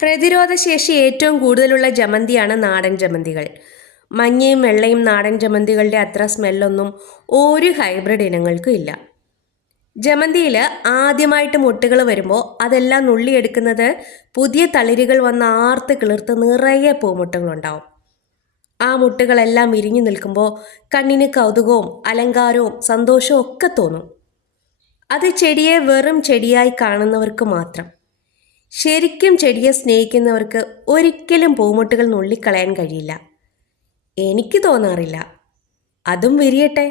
പ്രതിരോധശേഷി ഏറ്റവും കൂടുതലുള്ള ജമന്തിയാണ് നാടൻ ജമന്തികൾ. മഞ്ഞയും വെള്ളയും നാടൻ ജമന്തികളുടെ അത്ര സ്മെല്ലൊന്നും ഒരു ഹൈബ്രിഡ് ഇനങ്ങൾക്കും ഇല്ല. ജമന്തിയിൽ ആദ്യമായിട്ട് മുട്ടുകൾ വരുമ്പോൾ അതെല്ലാം നുള്ളിയെടുക്കുന്നത് പുതിയ തളിരുകൾ വന്ന് ആർത്ത് കിളിർത്ത് നിറയെ പൂമുട്ടുകളുണ്ടാവും. ആ മുട്ടുകളെല്ലാം വിരിഞ്ഞു നിൽക്കുമ്പോൾ കണ്ണിന് കൗതുകവും അലങ്കാരവും സന്തോഷവും ഒക്കെ തോന്നും. അത് ചെടിയെ വെറും ചെടിയായി കാണുന്നവർക്ക് മാത്രം. ശരിക്കും ചെടിയെ സ്നേഹിക്കുന്നവർക്ക് ഒരിക്കലും പൂമുട്ടുകൾ നുള്ളിക്കളയാൻ കഴിയില്ല. എനിക്ക് തോന്നാറില്ല. അതും വിരിയട്ടെ,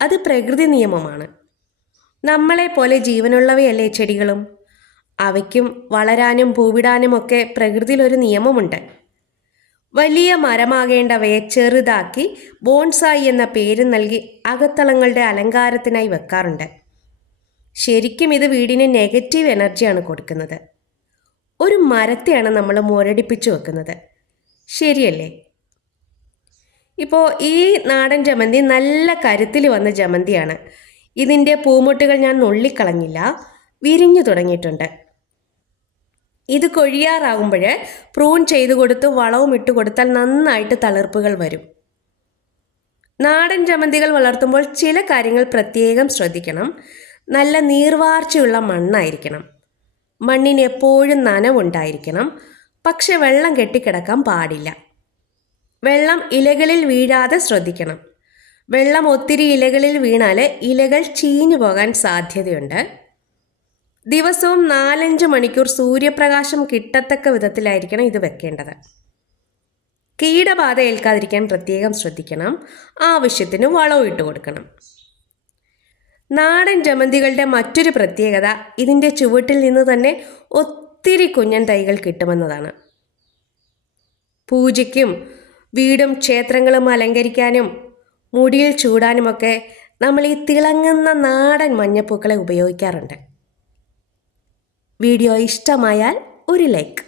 അത് പ്രകൃതി നിയമമാണ്. നമ്മളെപ്പോലെ ജീവനുള്ളവയല്ലേ ചെടികളും. അവയ്ക്കും വളരാനും പൂവിടാനുമൊക്കെ പ്രകൃതിയിലൊരു നിയമമുണ്ട്. വലിയ മരമാകേണ്ടവയെ ചെറുതാക്കി ബോൺസായി എന്ന പേര് നൽകി അകത്തളങ്ങളുടെ അലങ്കാരത്തിനായി വെക്കാറുണ്ട്. ശരിക്കും ഇത് വീടിന് നെഗറ്റീവ് എനർജിയാണ് കൊടുക്കുന്നത്. ഒരു മരത്തെയാണ് നമ്മൾ മുരടിപ്പിച്ചു വെക്കുന്നത്. ശരിയല്ലേ? ഇപ്പോൾ ഈ നാടൻ ജമന്തി നല്ല കരുത്തിൽ വന്ന ജമന്തിയാണ്. ഇതിൻ്റെ പൂമുട്ടുകൾ ഞാൻ നുള്ളിക്കളഞ്ഞില്ല, വിരിഞ്ഞു തുടങ്ങിയിട്ടുണ്ട്. ഇത് കൊഴിയാറാകുമ്പോൾ പ്രൂൺ ചെയ്തു കൊടുത്ത് വളവും ഇട്ട് കൊടുത്താൽ നന്നായിട്ട് തളിർപ്പുകൾ വരും. നാടൻ ജമന്തികൾ വളർത്തുമ്പോൾ ചില കാര്യങ്ങൾ പ്രത്യേകം ശ്രദ്ധിക്കണം. നല്ല നീർവാർച്ചയുള്ള മണ്ണായിരിക്കണം. മണ്ണിന് എപ്പോഴും നനവുണ്ടായിരിക്കണം. പക്ഷെ വെള്ളം കെട്ടിക്കിടക്കാൻ പാടില്ല. വെള്ളം ഇലകളിൽ വീഴാതെ ശ്രദ്ധിക്കണം. വെള്ളം ഒത്തിരി ഇലകളിൽ വീണാൽ ഇലകൾ ചീഞ്ഞു പോകാൻ സാധ്യതയുണ്ട്. ദിവസവും 4-5 മണിക്കൂർ സൂര്യപ്രകാശം കിട്ടത്തക്ക വിധത്തിലായിരിക്കണം ഇത് വെക്കേണ്ടത്. കീടബാധ ഏൽക്കാതിരിക്കാൻ പ്രത്യേകം ശ്രദ്ധിക്കണം. ആവശ്യത്തിന് വളവും ഇട്ട് കൊടുക്കണം. നാടൻ ജമന്തികളുടെ മറ്റൊരു പ്രത്യേകത ഇതിൻ്റെ ചുവട്ടിൽ നിന്ന് തന്നെ ഒത്തിരി കുഞ്ഞൻ തൈകൾ കിട്ടുമെന്നതാണ്. പൂജയ്ക്കും വീടും ക്ഷേത്രങ്ങളും അലങ്കരിക്കാനും മുടിയിൽ ചൂടാനുമൊക്കെ നമ്മൾ ഈ തിളങ്ങുന്ന നാടൻ മഞ്ഞപ്പൂക്കളെ ഉപയോഗിക്കാറുണ്ട്. വീഡിയോ ഇഷ്ടമായാൽ ഒരു ലൈക്ക്.